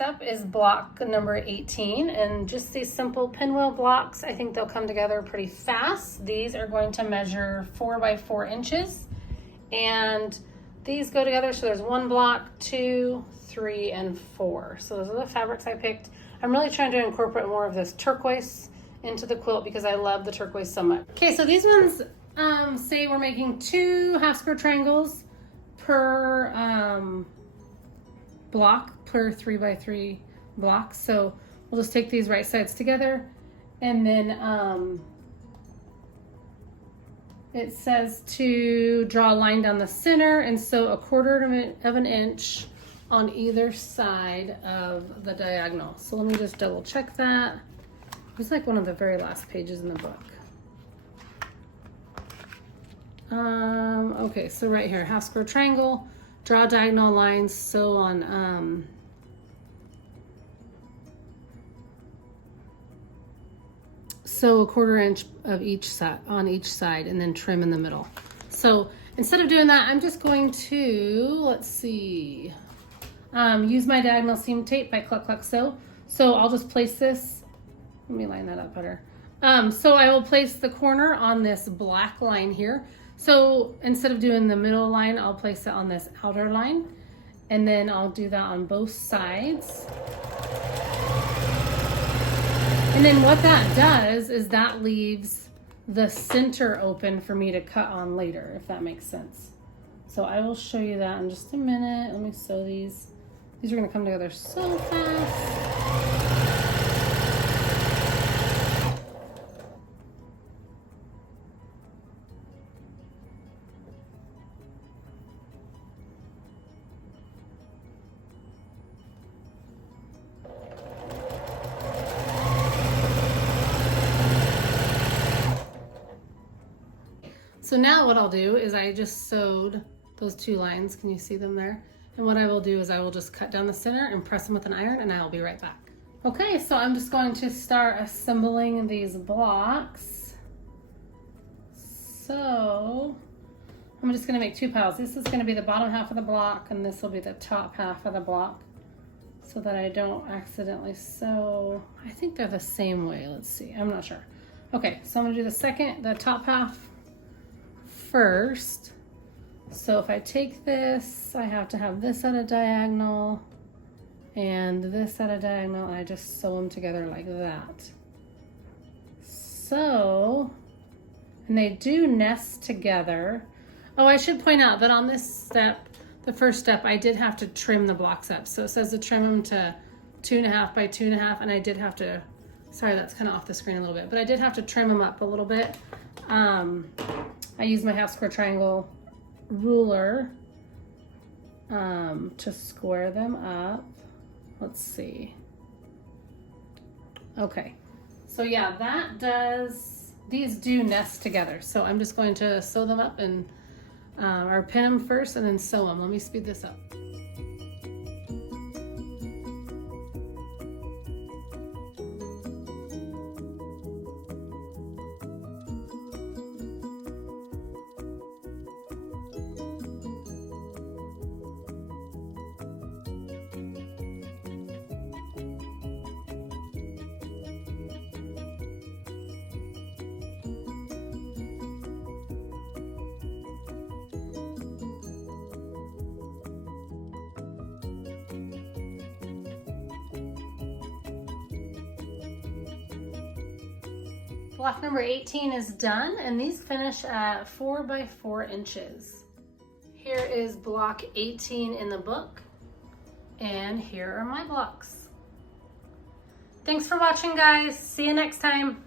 step is block number 18, and just these simple pinwheel blocks, I think they'll come together pretty fast. These are going to measure 4 by 4 inches, and these go together. So there's 1 block, 2, 3, and 4. So those are the fabrics I picked. I'm really trying to incorporate more of this turquoise into the quilt because I love the turquoise so much. Okay, so these ones say we're making 2 half square triangles per block, per 3 by 3 blocks. So we'll just take these right sides together, and then it says to draw a line down the center and sew 1/4 of an inch on either side of the diagonal. So let me just double check that. It's like one of the very last pages in the book. Okay, so right here, half square triangle, draw diagonal lines, sew on sew 1/4 inch of each side on each side, and then trim in the middle. So instead of doing that, I'm just going to, let's see, use my diagonal seam tape by Cluck Cluck Sew. So I'll just place this, let me line that up better. So I will place the corner on this black line here. So instead of doing the middle line, I'll place it on this outer line, and then I'll do that on both sides. And then what that does is that leaves the center open for me to cut on later, if that makes sense. So I will show you that in just a minute. Let me sew these. These are gonna come together so fast. So now what I'll do is I just sewed those 2 lines. Can you see them there? And what I will do is I will just cut down the center and press them with an iron, and I'll be right back. Okay, so I'm just going to start assembling these blocks. So I'm just gonna make 2 piles. This is gonna be the bottom half of the block, and this will be the top half of the block, so that I don't accidentally sew. I think they're the same way. Let's see, I'm not sure. Okay, so I'm gonna do the top half first. So if I take this, I have to have this at a diagonal and this at a diagonal, and I just sew them together like that. So, and they do nest together. Oh, I should point out that on this step, the first step, I did have to trim the blocks up. So it says to trim them to 2.5 by 2.5, and I did have to, sorry, that's kind of off the screen a little bit, but I did have to trim them up a little bit. I used my half square triangle ruler to square them up. Let's see. Okay, so yeah, that does, these do nest together. So I'm just going to sew them up and or pin them first and then sew them. Let me speed this up. Block number 18 is done, and these finish at 4 by 4 inches. Here is block 18 in the book, and here are my blocks. Thanks for watching, guys. See you next time.